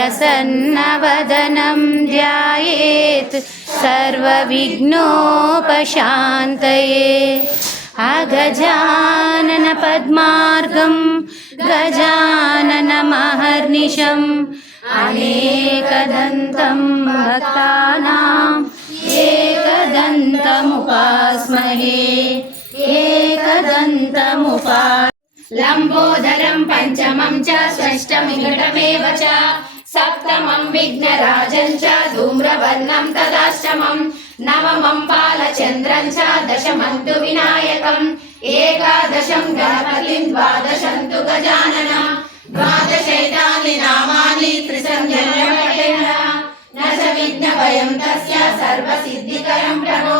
प्रसन्नवदनं ध्यायेत् सर्वविघ्नोपशान्तये अगजाननपद्मार्गं गजाननमहर्निशम् अनेकदन्तं भक्तानाम् एकदन्तमुपास्महे एकदन्तमुपा लम्बोदरं पञ्चमं च षष्ठमिघटमेव च సప్తమం విఘ్నరాజం చ ధూమ్రవర్ణం తదాశ్రమం నవమం బాలచంద్రం చ దశమం తు వినాయకం ఏకాదశం గణపతిం ద్వాదశం తు గజాననం ద్వాదశైతాని నామాని త్రిసంజన్యమేన నచ విఘ్న భయం తస్య సర్వసిద్ధికరం ప్రభో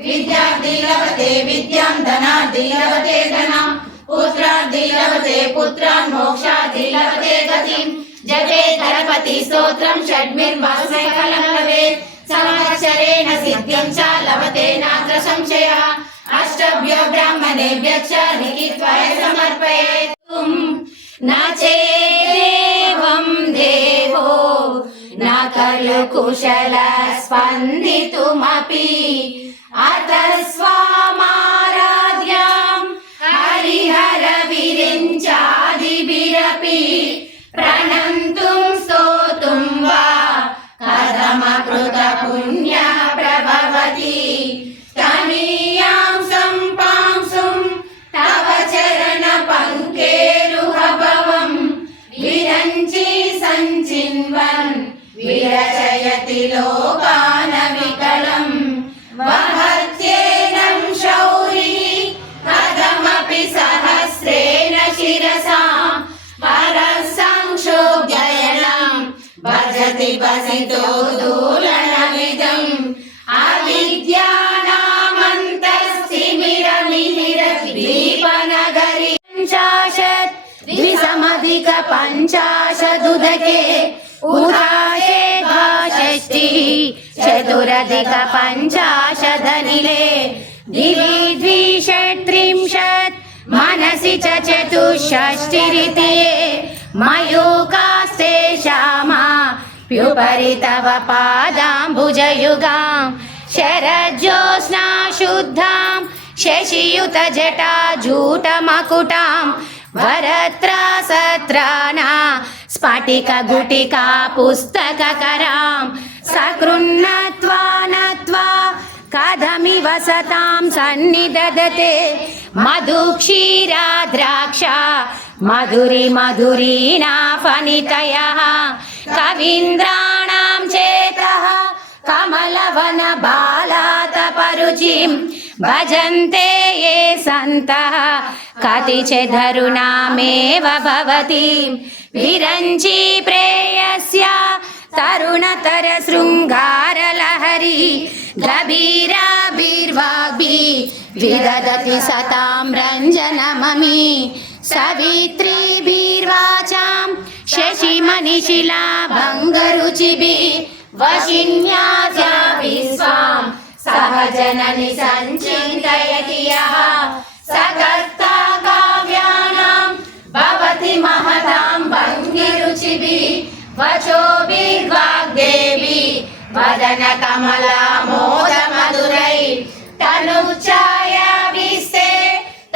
విద్యార్థీలవతే విద్యాం ధనార్థీలవతే ధనం పుత్రార్థీలవతే పుత్రాన్ మోక్షార్థీలవతే గతిం पुत्रान् मोक्षार्थी लभते गतिम् जपे गणपति स्तोत्रं षड्मिर्मासकलं लभेत् संवत्सरेण सिद्धिं च लभते नात्र संशयः अष्टभ्यो ब्राह्मणेभ्यः च लिखित्वा समर्पयेत् न चेदेवं देवो न खलु कुशलः स्पन्दितुमपि अतः स्वामाराध्याम् అవిద్యతో దూలన విధం అవిద్యానామంతస్తిమిరమిహిరద్వీపనగరి పంచాశత్ ద్విసమధిక పంచాశదుదకే ఉదాసే భాషష్టి చతురధిక పంచాశదనిలే దివి ద్విషట్త్రింశత్ మనసి చ చతుషష్టిరితే మయూకా प्युपरि तव पादाम्बुजयुगां शरज्योत्स्ना शुद्धां शशियुतजटा जूटमकुटां वरत्रासत्राणा स्फटिकगुटिका पुस्तककरां सकृन्नत्वा नत्वा कथमिव सतां सन्निदधते मधुक्षीरा द्राक्षा मधुरि मधुरीणा फणितयः कवीन्द्राणां चेतः कमलवन बालातपरुचिं भजन्ते ये सन्तः कतिचिधरुणामेव भवति विरञ्ची प्रेयस्य तरुणतर शृङ्गारलहरी गभीराभिर्वाग्भि विदधति सतां रञ्जनममी सवित्रीभिर्वाचां निशिला भङ्गरुचिभि वशिन्या द्यापि स्वाम् सह जननि सञ्चिन्तयति यः स कर्ता काव्यानाम् भी महताम् भङ्गिरुचिभि वचोभिर्वाग्देवी वदन कमला मोदमधुरै तनुचायाभिस्ते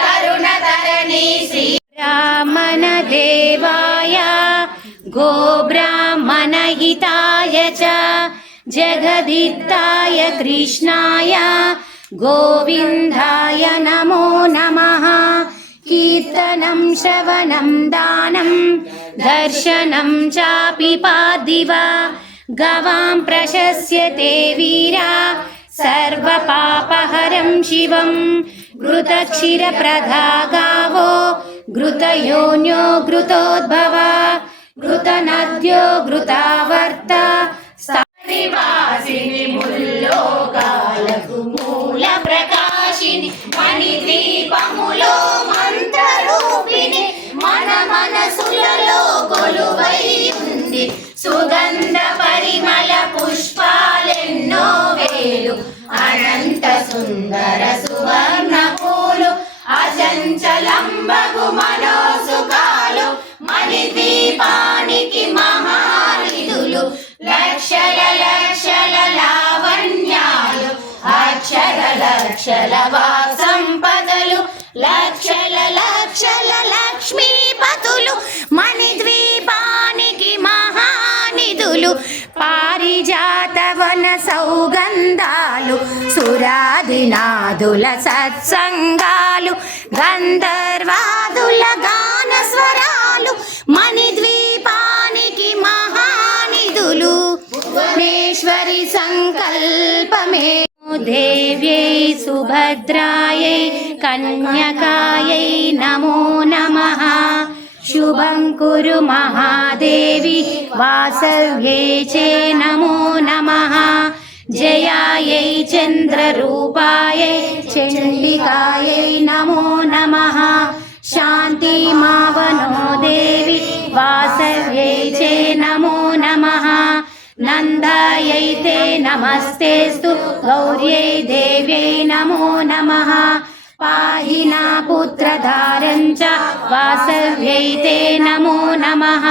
तरुणतरणि श्रीरामन देवा गोब्राह्मणहिताय च जगदित्ताय कृष्णाय गोविन्दाय नमो नमः कीर्तनं श्रवणं दानं दर्शनं चापि पादिव गवां प्रशस्यते वीरा सर्वपापहरं शिवं घृतक्षीरप्रधा गावो घृतयोन्यो घृतोद्भवा ఘృతావర్త నివాసిని ముల్లోకాలకు మూల ప్రకాశిని మణి దీపములో మంత్రరూపిణి మన మనసులలో కొలువై ఉంది. సుగంధ పరిమళ పుష్పాలెన్నో వేలు అనంత సుందర సువర్ణ పూలు అజంచలంబగు మనో పాణికి మహానిధులు లక్షల లక్షల లావణ్యాలు అక్షర లక్షల వాక్ సంపదలు లక్షల లక్షల లక్ష్మీపతులు మణిద్వీపానికి మహానిధులు పారిజాతవన సౌగంధాలు సురాదినాదుల సత్సంగాలు గంధర్ ईश्वरिसङ्कल्पमे सङ्कल्पमे देव्यै सुभद्रायै कन्यकायै नमो नमः। शुभं कुरु महादेवि वासव्ये चे नमो नमः। जयायै चन्द्ररूपायै चण्डिकायै नमो नमः। शान्तिमावनो देवि वासव्ये चे नमो नमः। నమః నందాయై తే నమస్తేస్తు గౌర్యై దేవ్యై నమో నమః పాహి నా పుత్రధారం చ వాసవ్యై తే నమో నమః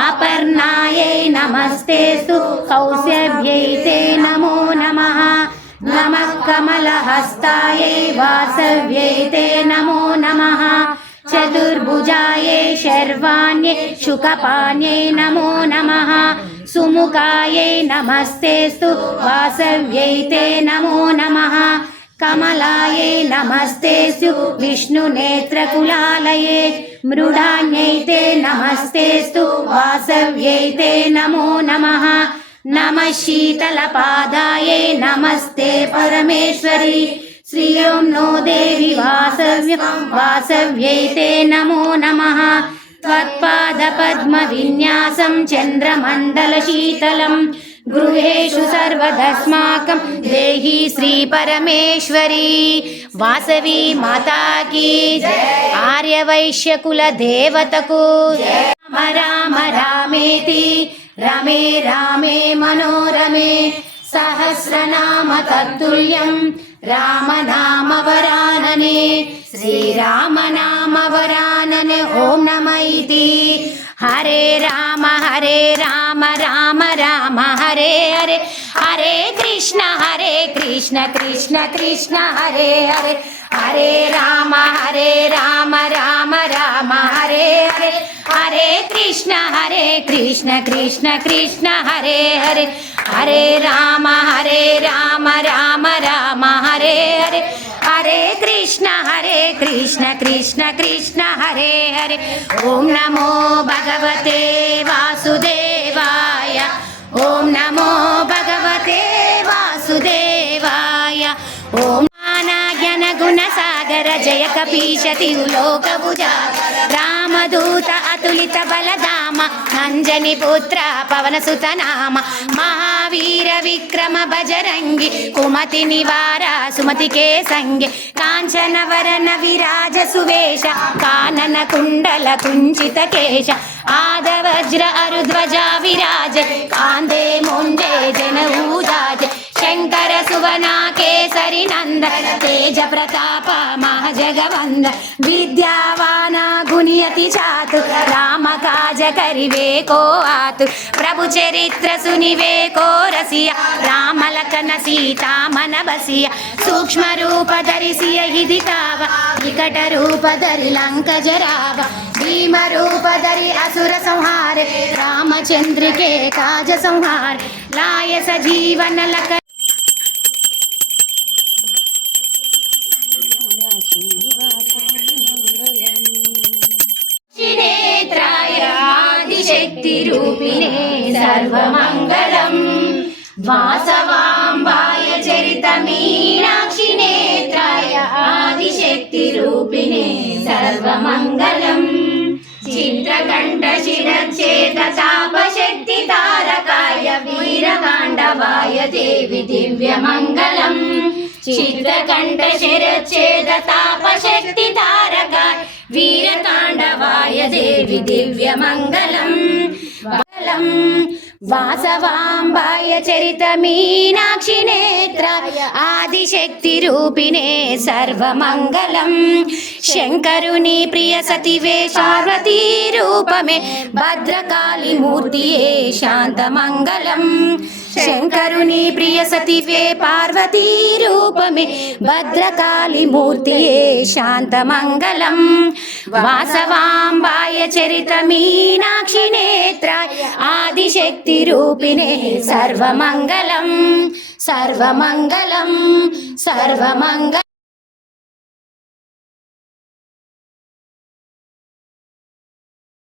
అపర్ణాయై నమస్తేస్తు కౌశవ్యై తే నమో నమః నమః కమలహస్తాయై వాసవ్యై తే నమో నమః చతుర్భుజాయై శర్వాణ్యై శుకపాణ్యై నమో నమః సుముఖాయై నమస్తేస్తు. వాసవ్యై తే నమో నమః. కమలాయై నమస్తేస్తు. విష్ణునేత్రకులాలయే మృడాన్యై తే నమస్తేస్తు. వాసవ్యై తే నమో నమః. నమ శీతలపాదాయై నమస్తే పరమేశ్వరి. శ్రీ ఓం నో దేవి వాసవ్యం వాసవ్యై తే నమో నమః. त्वत्पादपद्मविन्यासं चन्द्रमण्डलशीतलं गृहेषु सर्वदस्माकं देहि श्रीपरमेश्वरी वासवी माता की आर्यवैश्यकुलदेवतकु राम राम रामेति रमे रामे मनोरमे सहस्रनाम तत्तुल्यं रामनामवरानने, श्रीरामनामवरानने ॐ नम इति हरे राम हरे राम राम राम, हरे हरे। हरे कृष्ण हरे कृष्ण कृष्ण कृष्ण, हरे हरे। हरे राम हरे राम राम राम, हरे हरे। हरे कृष्ण हरे कृष्ण कृष्ण कृष्ण, हरे हरे। राम हरे राम कृष्ण कृष्ण कृष्ण हरे हरे ॐ नमो भगवते वासुदेवाय ॐ नमो भगवते జ్ఞాన గుణ సాగర జయ కపీశతి లోకభుజ రామదూత అతులిత బలధామ నంజని పుత్ర పవన సుత నామ మహావీర విక్రమ బజరంగి కుమతి నివార సుమతి కే సంగి కాంచన వరన విరాజ సువేశ కానన కుండల కుంచిత కేశ. ఆదవజ్ర అరుధ్వజ విరాజ కాందే ముందే జన ఊజాజ. శంకర సువనా కేసరి నంద తేజ ప్రతాప మహజగవంద విద్యావాన గుణియతి చాతు రామ కాజ కరివే కో ఆతు ప్రభు చరిత్ర సునివే కో రసియ రామలకన సీతా మన బసియ సూక్ష్మ రూప ధరిసియ ఇది తావ వికట రూప ధరి లంక జరావ భీమ రూప ధరి అసుర సంహారే రామచంద్రికే కాజ సంహార లాయ సజీవన లక ఆదిశక్తి సర్వమంగళం వాసవాంబాయ చరిత మీనాక్షి నేత్రాయ ఆదిశక్తి రూపిణే సర్వమంగళం చిత్రకంఠ శిరచేత తాపశక్తి తారకాయ వీరకాండవాయ దేవి దివ్యమంగళం చిత్రకంఠ శిరచేత తాపశక్తి తారకాయ వీరతాండవాయ దేవి దివ్యమంగళం. బలం వాసవాంబాయ చరిత మీనాక్షి నేత్రాయ ఆదిశక్తి రూపిణే సర్వమంగళం. శంకరుని ప్రియ సతివే పార్వతీ రూపమే. భద్రకాళి మూర్తియే శాంతమంగళం. శంకరుని ప్రియ సతివే పార్వతీ రూపమే. భద్రకాళి మూర్తియే శాంతమంగళం. వాసవాంబాయ చరిత మీనాక్షి నేత్రాయ ఆదిశక్తి రూపిణే సర్వమంగళం. సర్వమంగళం సర్వమంగళం.